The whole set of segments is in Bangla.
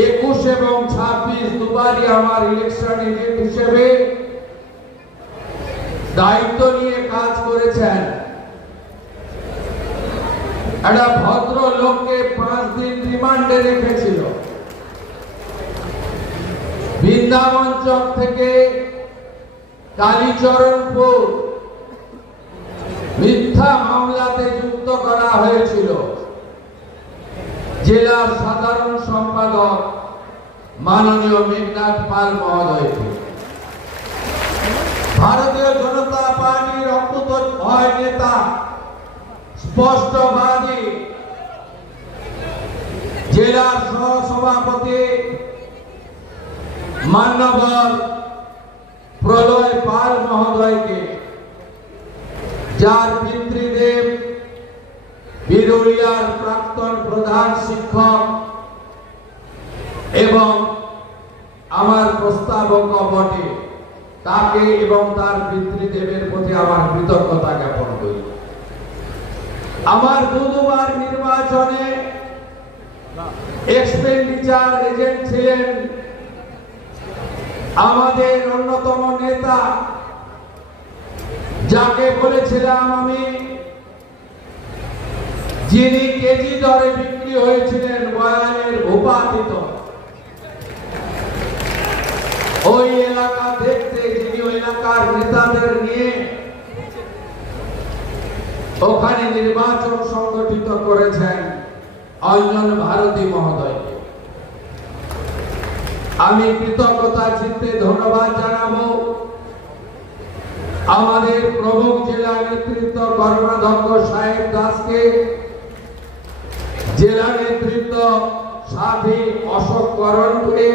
21 এবং 26 দুবারই আমার ইলেকশন এজেন্ট হিসেবে দায়িত্ব নিয়ে কাজ করেছেন। একটা ভদ্র লোককে 5 দিন রিমান্ডে রেখেছিল। বৃন্দাবন চক থেকে কালীচরণপুর মিথ্যা মামলাতে যুক্ত করা হয়েছিল জেলার সাধারণ সম্পাদক মাননীয় মেঘনাথ পাল মহোদয়কে। ভারতীয় জনতা পার্টির অকুতোভয় নেতা, স্পষ্টবাদী জেলার সহসভাপতি মান্যবর প্রলয় পাল মহোদয়কে, যার পিতৃদেব বিরুলিয়ার প্রাক্তন প্রধান শিক্ষক এবং আমার প্রস্তাবক বটে, তাকে এবং তার পিতৃদেবের প্রতি আমার কৃতজ্ঞতা জ্ঞাপন করি। আমার দুবার নির্বাচনে এক্সপেন্ডিচার এজেন্ট ছিলেন আমাদের অন্যতম নেতা, যাকে বলেছিলাম আমি, যিনি কেজি দরে বিক্রি হয়েছিলেন বয়ানের ভূপাতিত। ওই এলাকা দেখতে যিনি ওই এলাকার নেতাদের নিয়ে ওখানে নির্বাচন সংগঠিত করেছেন অঞ্জন ভারতী মহোদয়কে আমি কৃতজ্ঞতা চিত্তে ধন্যবাদ জানাবো। আমাদের প্রমুখ জেলা নেতৃত্ব কর্মাধ্যক্ষ সাহেব দাসকে, জেলা নেতৃত্ব সাথী অশোক করণকে,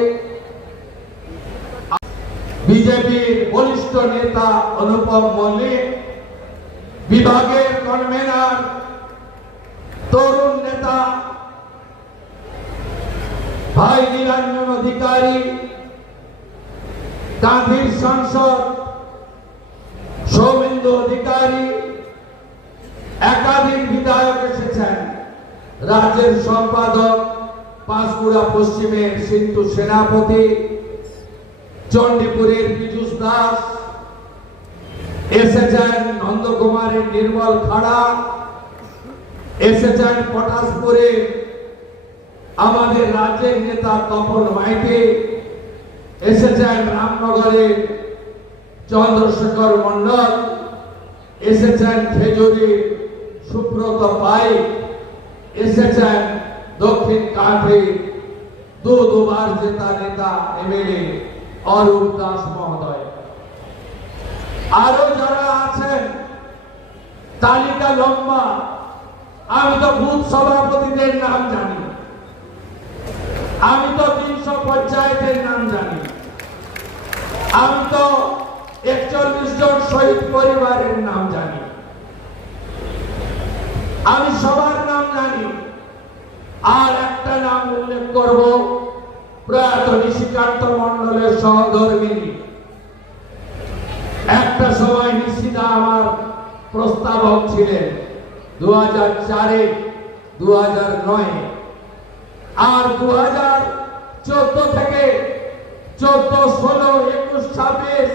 বিজেপির বরিষ্ঠ নেতা অনুপম মল্লিক, বিভাগের কনভেনার তরুণ নেতা ভাই নিরঞ্জন অধিকারী, কাঁথির সাংসদ সৌমেন্দু অধিকারী, একাধিক বিধায়ক এসেছেন, রাজ্যের সম্পাদক পাঁশকুড়া পশ্চিমের সিন্ধু সেনাপতি, চণ্ডীপুরের পীযুষ দাস এসেছেন, নন্দকুমারের নির্মল খাড়া এসেছেন, পটাশপুরের আমাদের রাজ্যের নেতা তপন মাইতি এসেছেন, রামনগরের চন্দ্রশেখর মন্ডল এসেছেন, খেজুরির সুব্রত পাই এসেছেন, দক্ষিণ কাঠি দুবার জেতা নেতা এমএলএ অরূপ দাস মহোদয়। আরো যারা আছেন তালিকা লম্বা। আমি তো বুথ সভাপতিদের নাম জানি, আমি তো 300 পঞ্চায়েতের নাম জানি, আমি তো 41 জন শহীদ পরিবারের নাম জানি, আমি সবার নাম জানি। আর একটা নাম উল্লেখ করব, প্রয়াত নিশিকান্ত মন্ডলের সহধর্মিনী। একটা সময় নিশিদা আমার প্রস্তাবক ছিলেন 2004-এ, 2009-এ, আর 2014 থেকে 14, 16, 21, 26